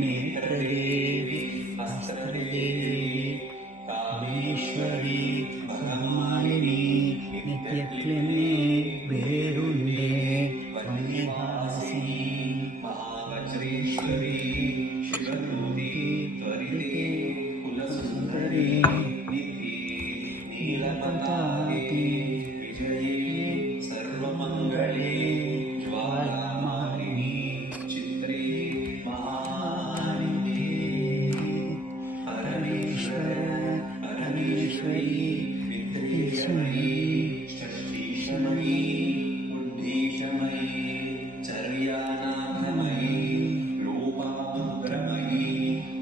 नेत्रदेवी अस्त्रदेवी कामेश्वरी भगमालिनी नित्यत्रिने बेरुण्डे वन्यवासिनी महावज्रेश्वरी शिवरूपी त्वरिते कुलसुन्दरी निधि नीलपताके विजये सर्वमङ्गले ज्वालामालिनी चित्रे महानिधे परमेश्वरी विद्येश्वरी षष्ठीशमयी बुद्धीशमयी चर्यानाथमयी रूपामुद्रमयी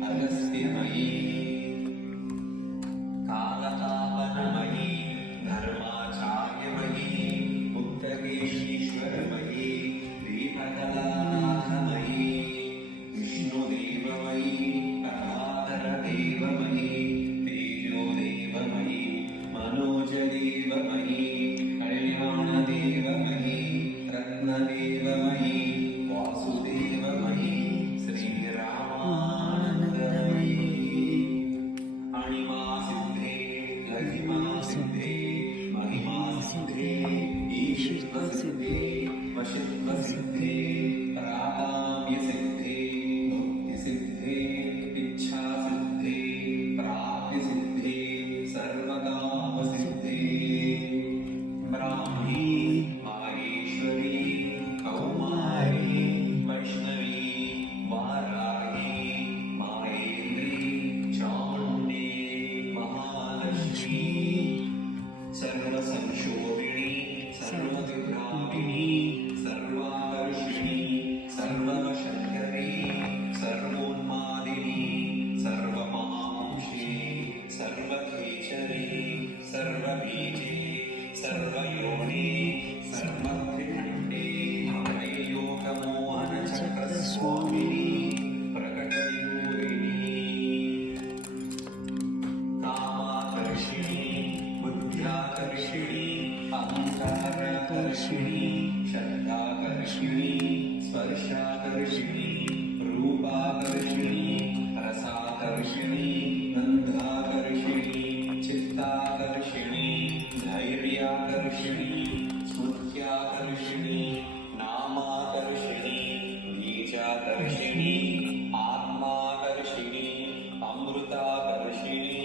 अगस्त्यमयी कालतापनमयी धर्माचार्यमयी उत्तरेशीश्वरमयी दीपकलानाथमयी विष्णुदेवमयी प्रभाकरदेवमयी तेजोदेवमयी मनोजदेवमयी कल्याणदेवमयी रत्नदेवमयी वासुदेवमयी श्रीरामानन्दमयी अणिमासिद्धे लघिमासिद्धे महिमासिद्धे ईशित्वसिद्धे वशित्वसिद्धे प्राकाम्यसिद्धे भुक्तिसिद्धे इच्छासिद्धे प्राप्तिसिद्धे सर्वकामसिद्धे ब्राह्मी माहेश्वरी कौमारी वैष्णवी वाराही माहेन्द्री चामुण्डी महालक्ष्मी सर्वसंशोधिनी सर्वविभ्रामिणी सर्वाकर्षिणी सर्ववशङ्करी सर्वोन्मादिनी सर्वमहांशी सर्वखेचरी सर्वबीजे सर्वयोनि सर्वत्रिखण्डे भवयोगमोहनचक्रस्वामिनी प्रकटयोगिनी कामाकर्षिणी बुद्ध्याकर्षिणी अहङ्काराकर्षिणी शब्दाकर्षिणी स्पर्शाकर्षिणी रूपाकर्षिणी रसाकर्षिणी गन्धाकर्षिणी चित्ताकर्षिणी धैर्याकर्षिणी स्मृत्याकर्षिणी नामाकर्षिणी बीजाकर्षिणी आत्माकर्षिणी अमृताकर्षिणी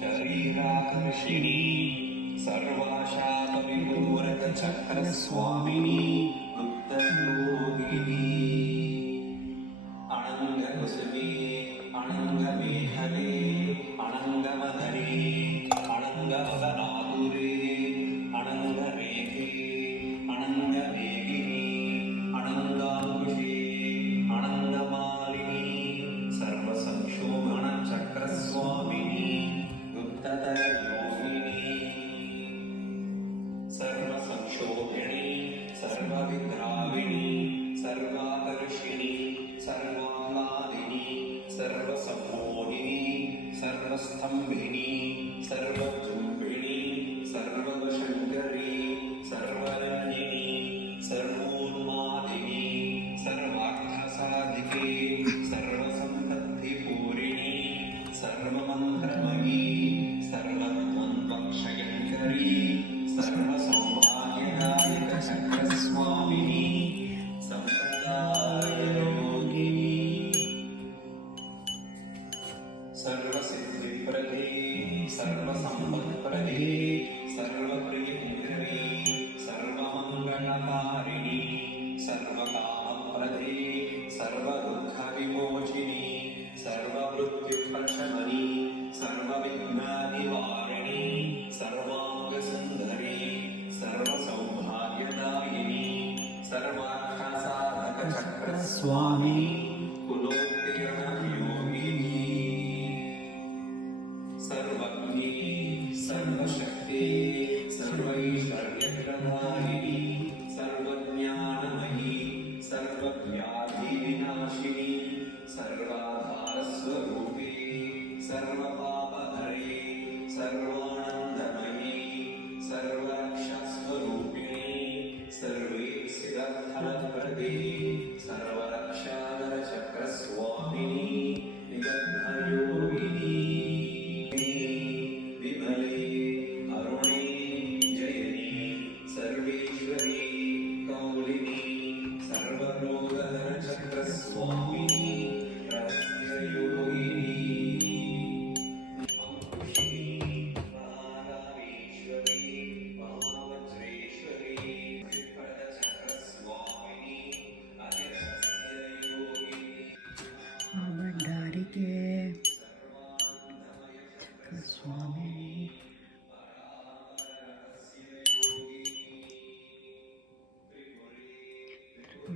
शरीराकर्षिणी सर्वाशापविपूरकचक्रस्वामिनी गुप्तयोगिनी अनङ्गकुसुमे अनङ्गमेहले अनङ्गमदने अनङ्गवदनातुरे अनङ्गरेखे अनङ्गवेगिनी अनङ्गाङ्कुशे अनङ्गमालिनी सर्वसंशोभनचक्रस्वामिनी गुप्ततरयोगिनी सर्वसंशोभिणी सर्वविद्राविणी सर्वाकर्षिणी सर्वाह्लादिनी सर्वसम्मोहिनी सर्वस्थम्भिनी सर्वजृम्भिणी सर्ववशङ्करी सर्वरञ्जिनी सर्वोन्मादिनी सर्वार्थसाधिके सर्वसम्पत्तिपूरिणी सर्वमन्त्रमयी सर्वद्वन्द्वक्षयङ्करी सर्वसौभाग्यदायकचक्रस्वामिनी सम्प्रदाययोगिनी सर्वसिद्धिप्रदे सर्वसम्पत्प्रदे सर्वप्रियङ्करी सर्वमङ्गलकारिणी सर्वकामप्रदे सर्वदुःखविमोचिनी सर्वमृत्युप्रशमनी सर्वविघ्ननिवारिणी सर्वाङ्गसुन्दरी सर्वसौभाग्यदायिनी सर्वार्थसाधकचक्रस्वामिनी कुलोत्तीर्णयोगिनी सर्वज्ञी सर्वशक्ति सर्वैश्वर्यप्रदायिनी सर्वज्ञानमयी सर्वव्याधिविनाशिनी सर्वाधारस्वरूपी सर्वपापहरे सर्वानन्दमयी सर्वरक्षास्वरूपिणी सर्वे सिद्धफलप्रदे सर्वरक्षादर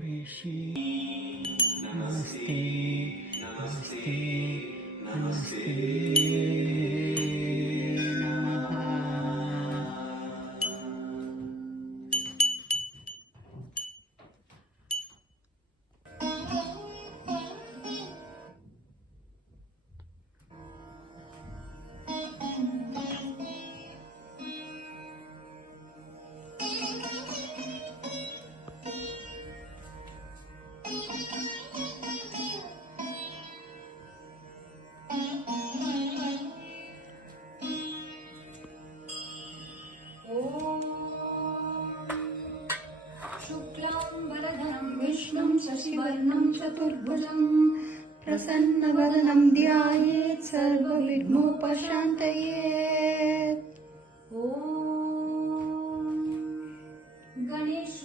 ऋषि नमस्ते नमस्ते नमस्ते नमः। शुक्लाम्बरधरं विष्णुं शशिवर्णं चतुर्भुजं प्रसन्नवदनं ध्यायेत् सर्वविघ्नोपशान्तये। ॐ गणेश